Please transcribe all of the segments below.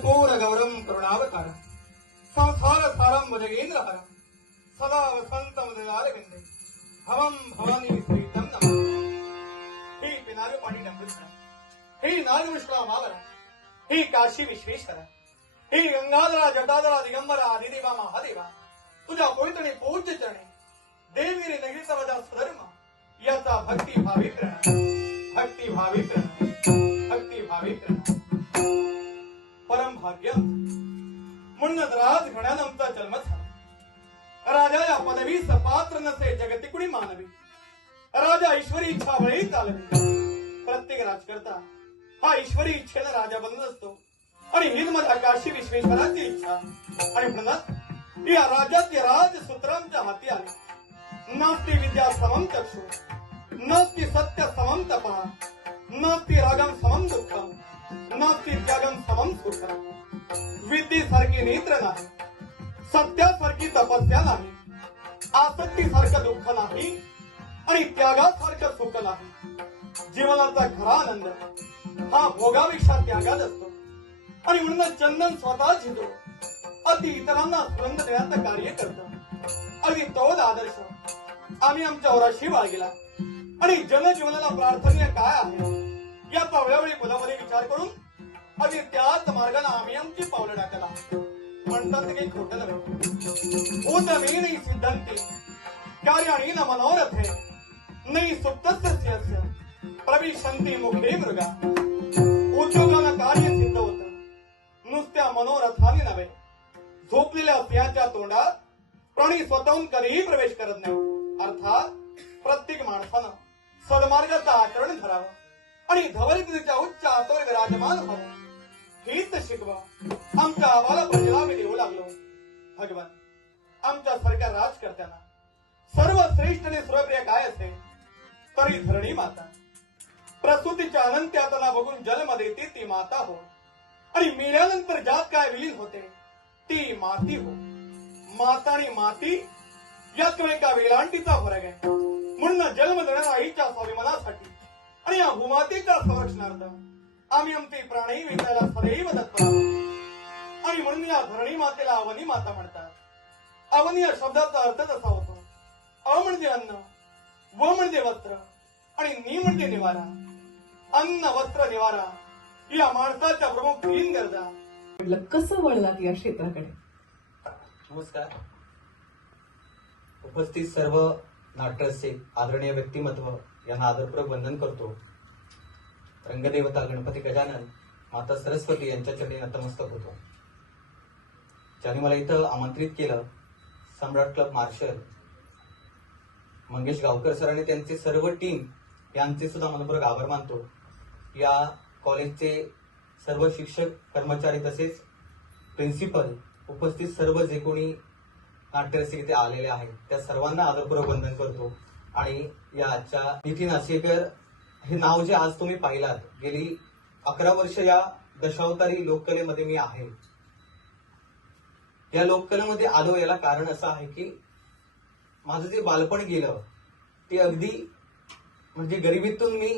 कर्पूर गौरम करुणावतारम संसार सारम भजगेंद्रहरम सदा वसंतम हृदयारविंदे भवम भवानी प्रीतम नमः। हे पिनाक पाणी डंबुष्ण, हे नागमुष्णा मावरा, हे काशी विश्वेश्वरा, हे गंगाधरा जटाधरा दिगंबरा आदिदेवा महादेवा, तुझ्या पवित्र पूज्य चरणी देवगिरी नगरीचा माझा स्वधर्म याचा भक्ती भावी प्रणव, भक्ती भावी प्रणव, भक्ती भावी प्रणव। परम भाग्य म्हणूनच राज घण्यानं आमचा जन्म झाला। राजा या पदवीस पात्र नसे जगतिकुणी मानवी, राजा ईश्वरी इच्छा वळी चालवी। प्रत्येक राजकर्ता हा ईश्वरी इच्छेने राजा बनत असतो आणि हीच माझ्या काशी विश्वेश्वराची इच्छा। आणि म्हणूनच या राज्याचे राजसूत्रांच्या हाती आले। नास्ति विद्या समम चक्षु, नास्ति सत्य समम तपः, नास्ति रागम समम दुःखम, नास्ति त्यागम समम सुखम। विद्येसारखी नेत्र नाही, सत्यासारखी तपस्या नाही, आसक्तीसारखं दुःख नाही आणि त्यागासारखं सुख नाही। जीवनाचा खरा आनंद हा भोगापेक्षा त्यागात असतो आणि म्हणून चंदन स्वतः झिजतो, अति इतरांना सुगंध देण्याचं कार्य करतो। अगदी तोच आदर्श आम्ही आमच्या ओराशी बाळगला आणि जनजीवनाला प्रार्थनीय काय आहे याचा वेळोवेळी पदामध्ये विचार करून अगदी त्याच मार्गाने आम्ही आमची पावलं टाकला। म्हणतात ते काही खोटं नव्हे। उदमे नाही सिद्धांती कार्याणी न मनोरथे नाही सुप्तस्य प्रविशंती मुखे मृगा। उद्योगानं कार्य सिद्ध होतं, नुसत्या मनोरथाने नव्हे। झोपलेल्या सिंहाच्या तोंडात प्राणी स्वतःहून कधीही प्रवेश करत नाही। अर्थात प्रत्येक माणसानं सन्मार्गाचं आचरण करावं आणि धवलगिरीच्या उच्च आतवर विराजमान व्हावं, हेच शिकवा आमच्या आम्हाला प्रजेला आम्ही देऊ लागलो। भगवान, आमच्या सारख्या राजकर्त्यांना सर्वश्रेष्ठ आणि सर्वप्रिय काय असेल तरी धरणी माता। प्रसूतीच्या अनंत यातना बघून जन्म देते ती माता हो, आणि मेल्यानंतर ज्यात काय विलीन होते ती माती हो। माता आणि माती यात एका वेलांटीचा फरक आहे। म्हणून जन्म देणाऱ्या आईच्या स्वाभिमानासाठी आणि या भूमातेच्या संरक्षणार्थ आम्ही आमचे प्राणी वेचायला सदैव तत्पर आहोत। आणि म्हणून या धरणी मातेला अवनी माता म्हणतात। अवनी या शब्दाचा अर्थ असा होतो, अ म्हणजे अन्न, व म्हणजे वस्त्र आणि नि म्हणजे निवारा। अन्न वस्त्र निवारा या माणसाच्या प्रमुख 3 गरजा। कसं वळलात या क्षेत्राकडे? नमस्कार. उपस्थित सर्व नाट्यरसिक आदरणीय व्यक्तिमत्व यांना आदरपूर्वक वंदन करतो। रंगदेवता गणपती गजानन माता सरस्वती यांच्या चरणी नतमस्तक होतो। ज्यांनी मला इथं आमंत्रित केलं, सम्राट क्लब मार्शल मंगेश गावकर सर आणि त्यांचे सर्व टीम यांचे सुद्धा मनपूर्वक आभार मानतो। या कॉलेजचे सर्व शिक्षक कर्मचारी तसेच प्रिन्सिपल, उपस्थित सर्व जे कोणी नाट्यरसिक इथे आलेले आहेत त्या सर्वांना आदरपूर्वक वंदन करतो। आणि या आजच्या नितीन आसेकर हे नाव जे आज तुम्ही पाहिलात, गेली 11 वर्ष या दशावतारी लोककलेमध्ये मी आहे। या लोककलेमध्ये आलो याला कारण असं आहे की माझं जे बालपण गेलं ते अगदी म्हणजे गरिबीतून मी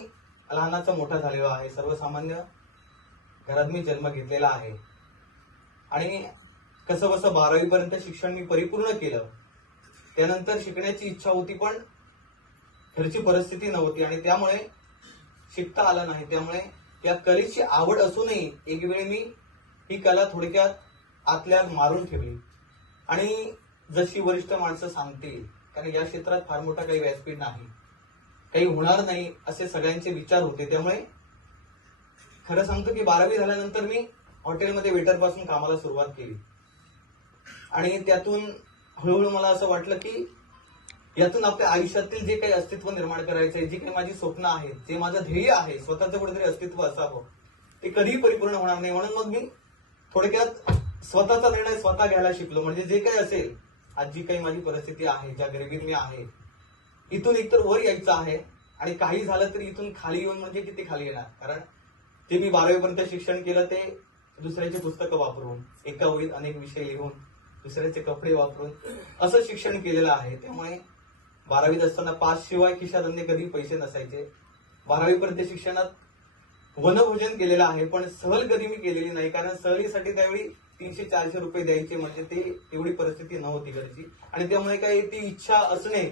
लहानाचा मोठा झालेलो आहे। सर्वसामान्य घरात मी जन्म घेतलेला आहे आणि कसं बसं 12वी पर्यंत शिक्षण मी परिपूर्ण केलं। त्यानंतर शिकण्याची इच्छा होती पण घरची परिस्थिती नव्हती आणि त्यामुळे शिकता आलं नाही। त्यामुळे या कलेची आवड असूनही एक वेळ मी ही कला थोडक्यात आतल्या मारून ठेवली आणि जशी वरिष्ठ माणसं सांगतील, कारण या क्षेत्रात फार मोठा काही व्यासपीठ नाही, काही होणार नाही असे सगळ्यांचे विचार होते। त्यामुळे खरं सांगतो की 12वी झाल्यानंतर मी हॉटेलमध्ये वेटर पासून कामाला सुरुवात केली आणि त्यातून हळूहळू मला असं वाटलं की यातून आपल्या आयुष्यातील जे काही अस्तित्व निर्माण करायचंय, जी काही माझी स्वप्न आहेत, जे माझं ध्येय आहे, स्वतःचं कुठेतरी अस्तित्व असावं, ते कधीही परिपूर्ण होणार नाही। म्हणून मग मी थोडक्यात स्वतःचा निर्णय स्वतः घ्यायला शिकलो। म्हणजे जे काही असेल, आज जी काही माझी परिस्थिती आहे, ज्या गरिबीत मी आहे, इथून एकतर वर यायचं आहे आणि काही झालं तरी इथून खाली येऊन म्हणजे किती खाली येणार। कारण जे मी 12वी पर्यंत शिक्षण केलं ते दुसऱ्याची पुस्तकं वापरून, एका ओळीत अनेक विषय लिहून, दुसऱ्याचे कपडे वापरून असं शिक्षण केलेलं आहे। त्यामुळे 12वीत असताना पास शिवाय खिशात अन्य कधी पैसे नसायचे। 12वी पर्यंत शिक्षणात वनभोजन केलेलं आहे, पण सहल कधी मी केलेली नाही, कारण सहलीसाठी त्यावेळी 300-400 रुपये द्यायचे, म्हणजे ते एवढी परिस्थिती नव्हती घरची, आणि त्यामुळे काही ती इच्छा असणे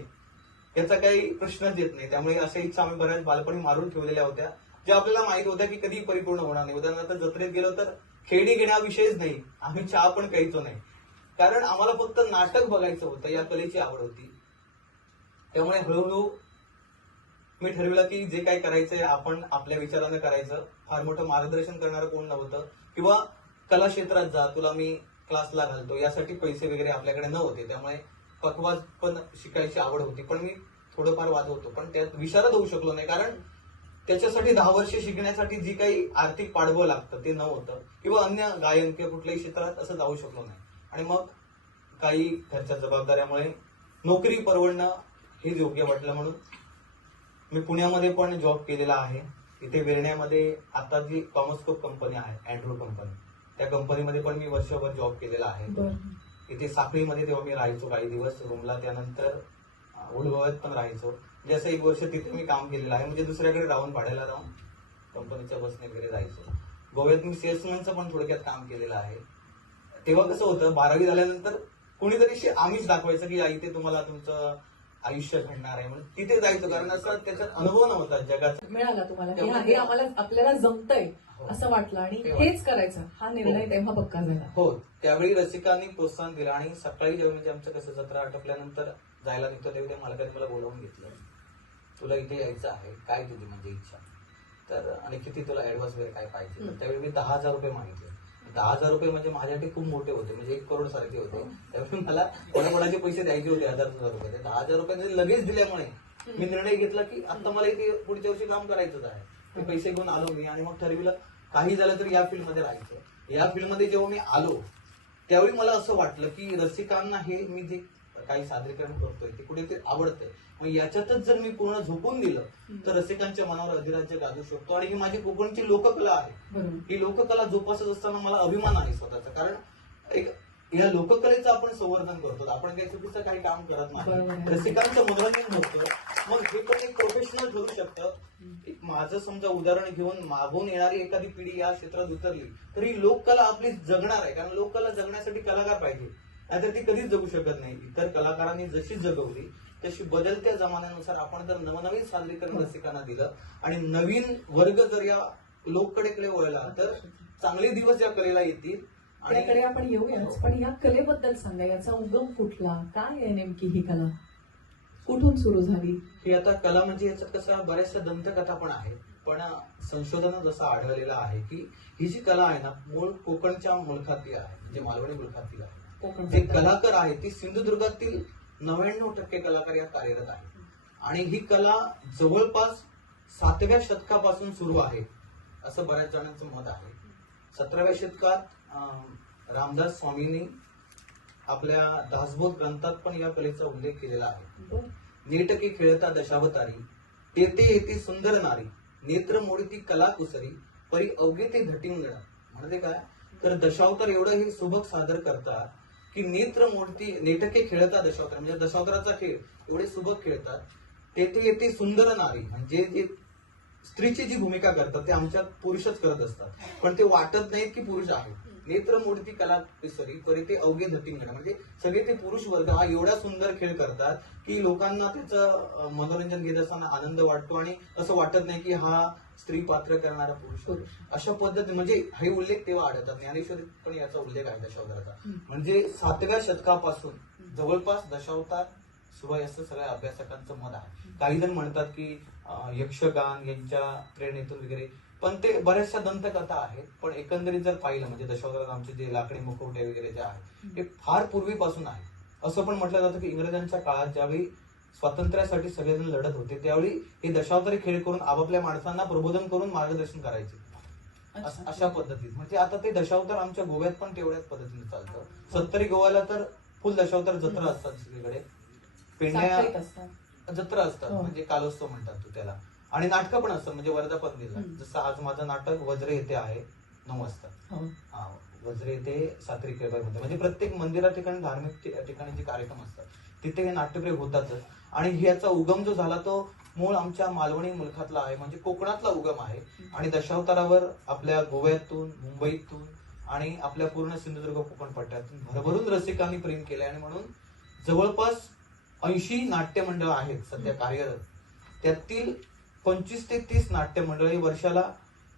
याचा काही प्रश्नच येत नाही. त्यामुळे अशा इच्छा आम्ही बऱ्याच बालपणी मारून ठेवलेल्या होत्या, ज्या आपल्याला माहित होत्या की कधी परिपूर्ण होणार नाही. उदाहरणार्थ जत्रेत गेलो तर खेळणी घेण्याविषयीच नाही, आम्ही चहा पण प्यायचो नाही, कारण आम्हाला फक्त नाटक बघायचं होतं, या कलेची आवड होती. त्यामुळे हळूहळू मी ठरवलं की जे काही करायचंय आपण आपल्या विचारानं करायचं. फार मोठं मार्गदर्शन करणारं कोण नव्हतं, किंवा कला क्षेत्रात जा, तुला मी क्लासला घालतो, यासाठी पैसे वगैरे आपल्याकडे नव्हते. त्यामुळे पकवाज पण शिकायची आवड होती, पण मी थोडंफार वाजवतो, पण त्यात विशारद होऊ शकलो नाही, कारण त्याच्यासाठी 10 वर्ष शिकण्यासाठी जी काही आर्थिक पाठबळ लागतं ते नव्हतं, किंवा अन्य गायन किंवा कुठल्याही क्षेत्रात असं जाऊ शकलो नाही. आणि मग काही घरच्या जबाबदाऱ्यामुळे नोकरी परवडणं हे योग्य वाटलं, म्हणून मी पुण्यामध्ये पण जॉब केलेला आहे. इथे वेर्ण्यामध्ये आता जी कॉमर्सकोप कंपनी आहे, अँड्रो कंपनी, त्या कंपनीमध्ये पण मी वर्षभर जॉब केलेला आहे. बरं. इथे साखळीमध्ये तेव्हा मी राहायचो काही दिवस रूमला, त्यानंतर उलगवत पण राहायचो. म्हणजे असं 1 वर्ष तिथे मी काम केलेलं आहे, म्हणजे दुसऱ्याकडे राहून भाड्याला राहून कंपनीच्या बसने वगैरे जायचो. गोव्यात मी सेल्समॅनचं पण थोडक्यात काम केलेलं आहे. तेव्हा कसं होतं, 12वी झाल्यानंतर कोणीतरी आम्हीच दाखवायचं की इथे तुम्हाला तुमचं आयुष्य घडणार आहे, म्हणून तिथे जायचं, कारण असं त्याच्यात अनुभव नव्हता जगाचा. मिळाला तुम्हाला की हे आम्हाला आपल्याला जमतंय असं वाटलं आणि हेच करायचं, हा निर्णय तेव्हा पक्का झाला. हो, त्यावेळी रसिकांनी प्रोत्साहन दिलं, आणि सकाळी जेव्हा म्हणजे आमचं कसं जत्रा आटोपल्यानंतर जायला निघतो तेव्हा मालकाने मला बोलावून घेतलं, तुला इथे यायचं आहे, काय तुझी म्हणजे इच्छा, तर आणि किती तुला ऍडव्हान्स वगैरे काय पाहिजे. तर त्यावेळी मी 10,000 रुपये मागितले. 10,000 रुपये म्हणजे माझ्यासाठी खूप मोठे होते, म्हणजे 1 करोड सारखे होते. त्यावेळी मला कोणाकोणाचे पैसे द्यायचे होते 1,000 रुपये. 10,000 रुपये लगेच दिल्यामुळे मी निर्णय घेतला की आता मला इथे पुढच्या वर्षी काम करायचंच आहे. ते पैसे घेऊन आलो मी, आणि मग ठरविलं काही झालं तर या फील्डमध्ये राहायचं. या फील्डमध्ये जेव्हा मी आलो त्यावेळी मला असं वाटलं की रसिकांना हे मी जे काही सादरीकरण करतोय ते कुठेतरी आवडतंय, मग याच्यातच जर मी पूर्ण झोपून दिलं तर रसिकांच्या मनावर अधिराज्य गाजू शकतो. आणि ही माझी कोकणची लोककला आहे. ही लोककला जोपासत असताना मला अभिमान आहे स्वतःचा, कारण एक या लोककलेचं आपण संवर्धन करतो, आपण काही चुकीचं काही काम करत नाही, रसिकांचं मनोरंजन होतं. मग हे पण एक प्रोफेशनल ठरू शकतं. माझं समजा उदाहरण घेऊन मागून येणारी एखादी पिढी या क्षेत्रात उतरली तर ही लोककला आपली जगणार आहे, कारण लोककला जगण्यासाठी कलाकार पाहिजे, नाहीतर ती कधीच जगू शकत नाही. इतर कलाकारांनी जशी जगवली तशी बदलत्या जमान्यानुसार आपण जर नवनवीन सादरीकरण रसिकांना दिलं आणि नवीन वर्ग जर या लोककलेकडे वळला तर चांगले दिवस या कलेला येतील. त्याकडे आपण येऊयाच, पण या कलेबद्दल सांगा, याचा उगम कुठला, काय आहे नेमकी ही कला, कुठून सुरू झाली? ही आता कला म्हणजे याच्यात कसं बऱ्याचशा दंतकथा पण आहेत, पण संशोधनात जसं आढळलेलं आहे की ही जी कला आहे ना मूळ कोकणच्या मुलखातली आहे, म्हणजे मालवणी मुलखातली आहे. जे कलाकार आहेत ती सिंधुदुर्गातील 99% कलाकार या कार्यरत आहेत, आणि ही कला जवळपास 7व्या शतकापासून सुरू आहे असं बऱ्याच जणांचं मत आहे. 17व्या शतकात रामदास स्वामींनी आपल्या दासबोध ग्रंथात पण या कलेचा उल्लेख केलेला आहे. नेटके खेळता दशावतारी, तेथे येते सुंदर नारी, नेत्र मोडती कला कुसरी, परी अवघे ते धटिंगण. म्हणजे काय, तर दशावतार एवढं हे सुबक सादर करतात की नेत्र मोडती, नेटके खेळता दशावतार म्हणजे दशावताराचा खेळ एवढे सुबक खेळतात. तेथे येते सुंदर नारी, म्हणजे जे स्त्रीची जी भूमिका करतात ते आमच्या पुरुषच करत असतात, पण ते वाटत नाहीत की पुरुष आहेत. नेत्र मोडती कला कुसरी, परी ते अवघे धटिंगण, म्हणजे सगळे ते पुरुष वर्ग हा एवढा सुंदर खेळ करतात की लोकांना त्याचं मनोरंजन घेत असताना आनंद वाटतो, आणि असं वाटत नाही की हा स्त्री पात्र करणारा पुरुष. अशा पद्धती म्हणजे हे उल्लेख तेव्हा आढळतात. ज्ञानेश्वरीत पण याचा उल्लेख आहे दशावताराचा. म्हणजे 7व्या शतकापासून जवळपास दशावतार सुरू आहे असं सगळ्या अभ्यासकांचं मत आहे. काही जण म्हणतात की यक्षगान यांच्या प्रेरणेतून वगैरे, पण ते बऱ्याचशा दंतकथा आहेत. पण एकंदरीत जर पाहिलं म्हणजे दशावतारात आमचे जे लाकडी मुखवटे वगैरे जे आहे ते फार पूर्वीपासून आहे. असं पण म्हटलं जातं की इंग्रजांच्या काळात ज्यावेळी स्वातंत्र्यासाठी सगळेजण लढत होते त्यावेळी हे दशावतारी खेळ करून आपापल्या माणसांना प्रबोधन करून मार्गदर्शन करायचे. अशा पद्धतीत म्हणजे आता ते दशावतार आमच्या गोव्यात पण तेवढ्याच पद्धतीने चालतं. 70 गोव्याला तर फुल दशावतार जत्रा असतात सगळीकडे, पेंड्या जत्रा असतात, म्हणजे कालोत्सव म्हणतात तू त्याला, आणि नाटकं पण असतात. म्हणजे वर्धापन दिलं, जसं आज माझं नाटक वज्रे येथे आहे 9 वाजता, वज्रे येथे सात्री केळबाईमध्ये, म्हणजे प्रत्येक मंदिरा ठिकाणी धार्मिक ठिकाणी जे कार्यक्रम असतात तिथे हे नाट्यप्रयोग होतातच. आणि ह्याचा उगम जो झाला तो मूळ आमच्या मालवणी मुलखातला आहे, म्हणजे कोकणातला उगम आहे. आणि दशावतारावर आपल्या गोव्यातून, मुंबईतून आणि आपल्या पूर्ण सिंधुदुर्ग कोकण पट्ट्यातून भरभरून रसिकांनी प्रेम केले. आणि म्हणून जवळपास 80 नाट्यमंडळ आहेत सध्या कार्यरत. त्यातील 25 ते 30 नाट्यमंडळ वर्षाला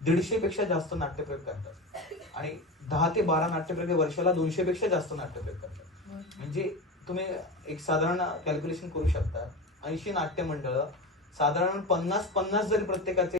150 पेक्षा जास्त नाट्यप्रयोग करतात आणि 10 ते 12 नाट्यप्रयोग वर्षाला 200 पेक्षा जास्त नाट्यप्रयोग करतात. म्हणजे तुम्ही एक साधारण कॅल्क्युलेशन करू शकता. 80 नाट्यमंडळ साधारण 50 जरी प्रत्येकाचे